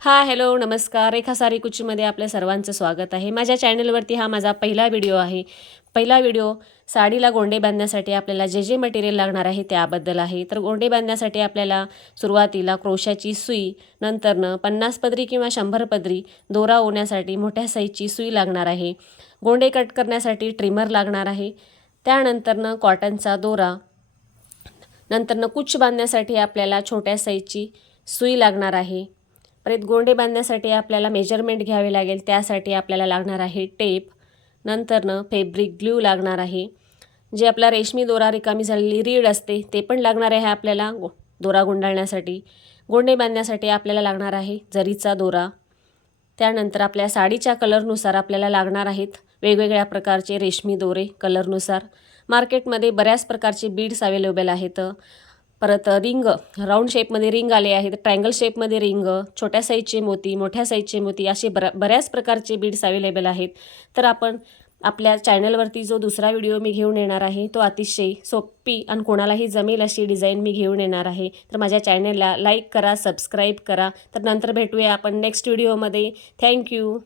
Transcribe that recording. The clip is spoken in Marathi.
हा हॅलो नमस्कार. रेखा सारी कुचीमध्ये आपल्या सर्वांचं स्वागत आहे. माझ्या चॅनलवरती हा माझा पहिला व्हिडिओ आहे. पहिला व्हिडिओ साडीला गोंडे बांधण्यासाठी आपल्याला जे जे मटेरियल लागणार आहे त्याबद्दल आहे. तर गोंडे बांधण्यासाठी आपल्याला सुरुवातीला क्रोशाची सुई नंतरनं पन्नास पदरी किंवा शंभर पदरी दोरा ओण्यासाठी मोठ्या साईजची सुई लागणार आहे. गोंडे कट करण्यासाठी ट्रिमर लागणार आहे. त्यानंतरनं कॉटनचा दोरा नंतरनं कुच बांधण्यासाठी आपल्याला छोट्या साईजची सुई लागणार आहे. परत गोंडे बांधण्यासाठी आपल्याला मेजरमेंट घ्यावे लागेल. त्यासाठी आपल्याला लागणार आहे टेप नंतरनं फेब्रिक ग्ल्यू लागणार आहे. जे आपला रेशमी दोरा रिकामी झालेली रीड असते ते पण लागणार आहे आपल्याला गो दोरा गुंडाळण्यासाठी. गोंडे बांधण्यासाठी आपल्याला लागणार आहे जरीचा दोरा. त्यानंतर आपल्या साडीच्या कलरनुसार आपल्याला लागणार आहेत वेगवेगळ्या प्रकारचे रेशमी दोरे कलरनुसार मार्केटमध्ये बऱ्याच प्रकारचे बीड्स अवेलेबल आहेत. परत रिंग राऊंड शेपमध्ये रिंग आले आहेत ट्रायंगल शेपमध्ये रिंग छोट्या साईजचे मोती मोठ्या साईजचे मोती असे बऱ्या बऱ्याच प्रकारचे बीड्स अवेलेबल आहेत. तर आपण आपल्या चॅनलवरती जो दुसरा व्हिडिओ मी घेऊन येणार आहे तो अतिशय सोपी आणि कोणालाही जमेल अशी डिझाईन मी घेऊन येणार आहे. तर माझ्या चॅनलला लाईक करा सबस्क्राईब करा. तर नंतर भेटूया आपण नेक्स्ट व्हिडिओमध्ये. थँक्यू.